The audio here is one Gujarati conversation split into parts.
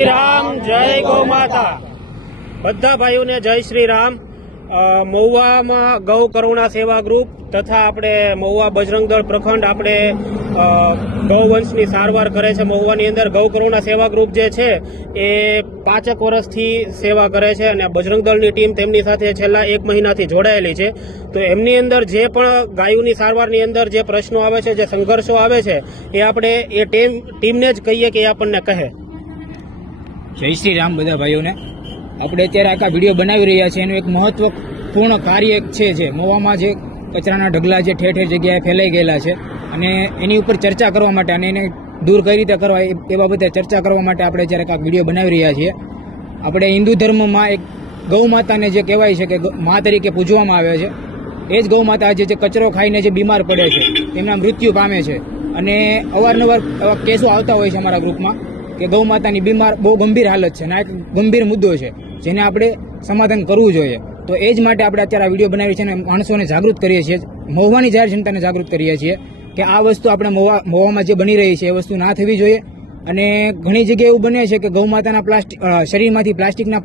રામ જય ગૌ માતા બધા ભાઈઓને જય શ્રી રામ મહુવામાં ગૌ કરુણા સેવા ગ્રુપ તથા આપણે મહુવા બજરંગ દળ પ્રખંડ આપણે ગૌવંશની સારવાર કરે છે મહુવાની અંદર. ગૌ કરુણા સેવા ગ્રુપ જે છે એ પાંચેક વર્ષથી સેવા કરે છે અને બજરંગ દળની ટીમ તેમની સાથે છેલ્લા એક મહિનાથી જોડાયેલી છે. તો એમની અંદર જે પણ ગાયોની સારવારની અંદર જે પ્રશ્નો આવે છે, જે સંઘર્ષો આવે છે, એ આપણે એ ટીમ, ટીમને જ કહીએ કે એ આપણને કહે. જય શ્રી રામ બધા ભાઈઓને. આપણે અત્યારે આખા વીડિયો બનાવી રહ્યા છીએ. એનું એક મહત્વપૂર્ણ કાર્ય છે જે. મોવામાં જે કચરાના ઢગલા જે ઠેર ઠેર જગ્યાએ ફેલાઈ ગયેલા છે અને એની ઉપર ચર્ચા કરવા માટે અને એને દૂર કઈ રીતે કરવા એ- બાબતે ચર્ચા કરવા માટે આપણે જ્યારે આ વીડિયો બનાવી રહ્યા છીએ. આપણે હિન્દુ ધર્મમાં એક ગૌ માતાને જે કહેવાય છે કે મા તરીકે પૂજવામાં આવે છે. એ જ ગૌ માતા જે કચરો ખાઈને જે બીમાર પડે છે તેમના મૃત્યુ પામે છે. અને અવારનવાર કેસો આવતા હોય છે અમારા ગ્રુપમાં કે ગૌ માતાની બીમાર બહુ ગંભીર હાલત છે અને આ એક ગંભીર મુદ્દો છે, જેને આપણે સમાધાન કરવું જોઈએ. તો એ જ માટે આપણે અત્યારે આ વીડિયો બનાવી છે અને માણસોને જાગૃત કરીએ છીએ. મહુવાની જાહેર જનતાને જાગૃત કરીએ છીએ કે આ વસ્તુ આપણે મહુવા, મહુવામાં જે બની રહી છે એ વસ્તુ ના થવી જોઈએ. અને ઘણી જગ્યાએ એવું બને છે કે ગૌ માતાના પ્લાસ્ટિક શરીરમાંથી પ્લાસ્ટિકના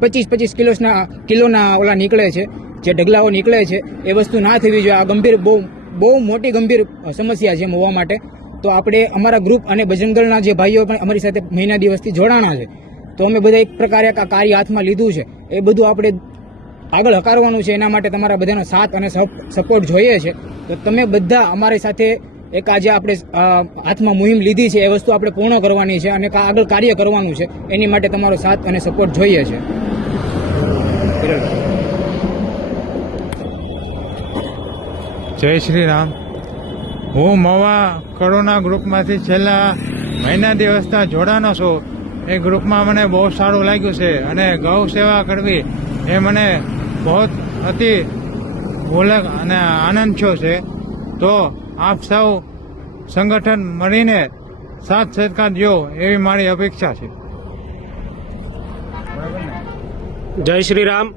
પચીસ પચીસ કિલોના કિલોના ઓલા નીકળે છે, જે ઢગલાઓ નીકળે છે, એ વસ્તુ ના થવી જોઈએ. આ ગંભીર, બહુ બહુ મોટી ગંભીર સમસ્યા છે મહુવા માટે. તો આપણે અમારા ગ્રુપ અને બજરંગલના જે ભાઈઓ પણ અમારી સાથે મહિના દિવસથી જોડાણા છે. તો અમે બધા એક પ્રકારે આ કાર્ય હાથમાં લીધું છે. એ બધું આપણે આગળ હકારવાનું છે. એના માટે તમારા બધાનો સાથ અને સપોર્ટ જોઈએ છે. તો તમે બધા અમારી સાથે એક આજે આપણે હાથમાં મુહિમ લીધી છે. એ વસ્તુ આપણે પૂર્ણ કરવાની છે અને આગળ કાર્ય કરવાનું છે. એની માટે તમારો સાથ અને સપોર્ટ જોઈએ છે. જય શ્રી રામ. હું મવા કરોના ગ્રુપમાંથી છેલ્લા મહિના દિવસના જોડાનો છું. એ ગ્રુપમાં મને બહુ સારું લાગ્યું છે અને ગૌ સેવા કરવી એ મને બહુ અતિ ઓલખ અને આનંદ થયો છે. તો આપ સૌ સંગઠન મળીને સાથ સહકાર દો એવી મારી અપેક્ષા છે. જય શ્રી રામ.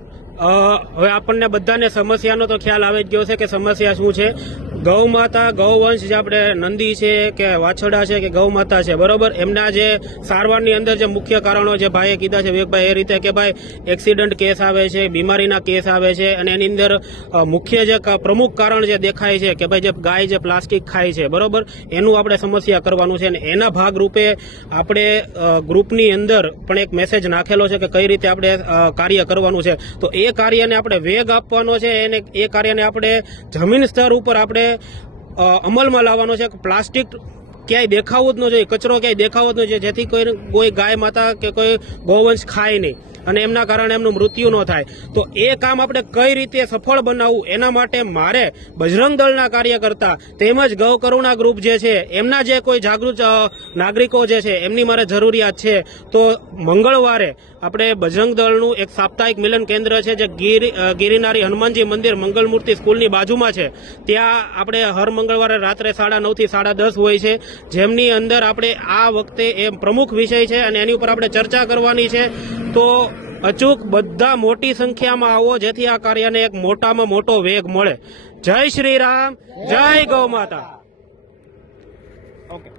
હવે આપણને બધાને સમસ્યાનો તો ખ્યાલ આવી જ ગયો છે કે સમસ્યા શું છે? ગૌ માતા ગૌવંશ જે આપણે નંદી છે કે વાછરડા છે કે ગૌ માતા છે, બરોબર? એમના જે સારવારની અંદર જે મુખ્ય કારણો જે ભાઈએ કીધા છે વિવેકભાઈ, એ રીતે કે ભાઈ એક્સિડન્ટ કેસ આવે છે, બીમારીના કેસ આવે છે અને એની અંદર મુખ્ય જે પ્રમુખ કારણ જે દેખાય છે કે ભાઈ જે ગાય જે પ્લાસ્ટિક ખાય છે, બરોબર? એનું આપણે સમસ્યા કરવાનું છે અને એના ભાગરૂપે આપણે ગ્રુપની અંદર પણ એક મેસેજ નાખેલો છે કે કઈ રીતે આપણે કાર્ય કરવાનું છે. તો એ કાર્યને આપણે વેગ આપવાનો છે એને એ કાર્યને આપણે જમીન સ્તર ઉપર આપણે અમલમાં લાવવાનો છે પ્લાસ્ટિક ક્યાંય દેખાવું જ ન જોઈએ, કચરો ક્યાંય દેખાવો જ ન જોઈએ, જેથી કોઈ કોઈ ગાય માતા કે કોઈ ગૌવંશ ખાય નહીં. અને એમના કારણે એમનું મૃત્યુ ન થાય. તો એ કામ આપણે કઈ રીતે સફળ બનાવવું, એના માટે મારે બજરંગ દળના કાર્યકર્તા તેમજ ગૌ કરુણા ગ્રુપ જે છે, એમના જે કોઈ જાગૃત નાગરિકો જે છે, એમની મારે જરૂરિયાત છે. તો મંગળવારે આપણે બજરંગ દળનું એક સાપ્તાહિક મિલન કેન્દ્ર છે, જે ગીર ગિરિનારી હનુમાનજી મંદિર મંગલમૂર્તિ સ્કૂલની બાજુમાં છે. ત્યાં આપણે હર મંગળવારે રાત્રે સાડા નવથી સાડા દસ હોય છે. જેમની અંદર આપણે આ વખતે એ પ્રમુખ વિષય છે અને એની ઉપર આપણે ચર્ચા કરવાની છે. તો અચૂક બધા મોટી સંખ્યામાં આવો, જેથી આ કાર્યને એક મોટામાં મોટો વેગ મળે. જય શ્રી રામ, જય ગૌ માતા. ઓકે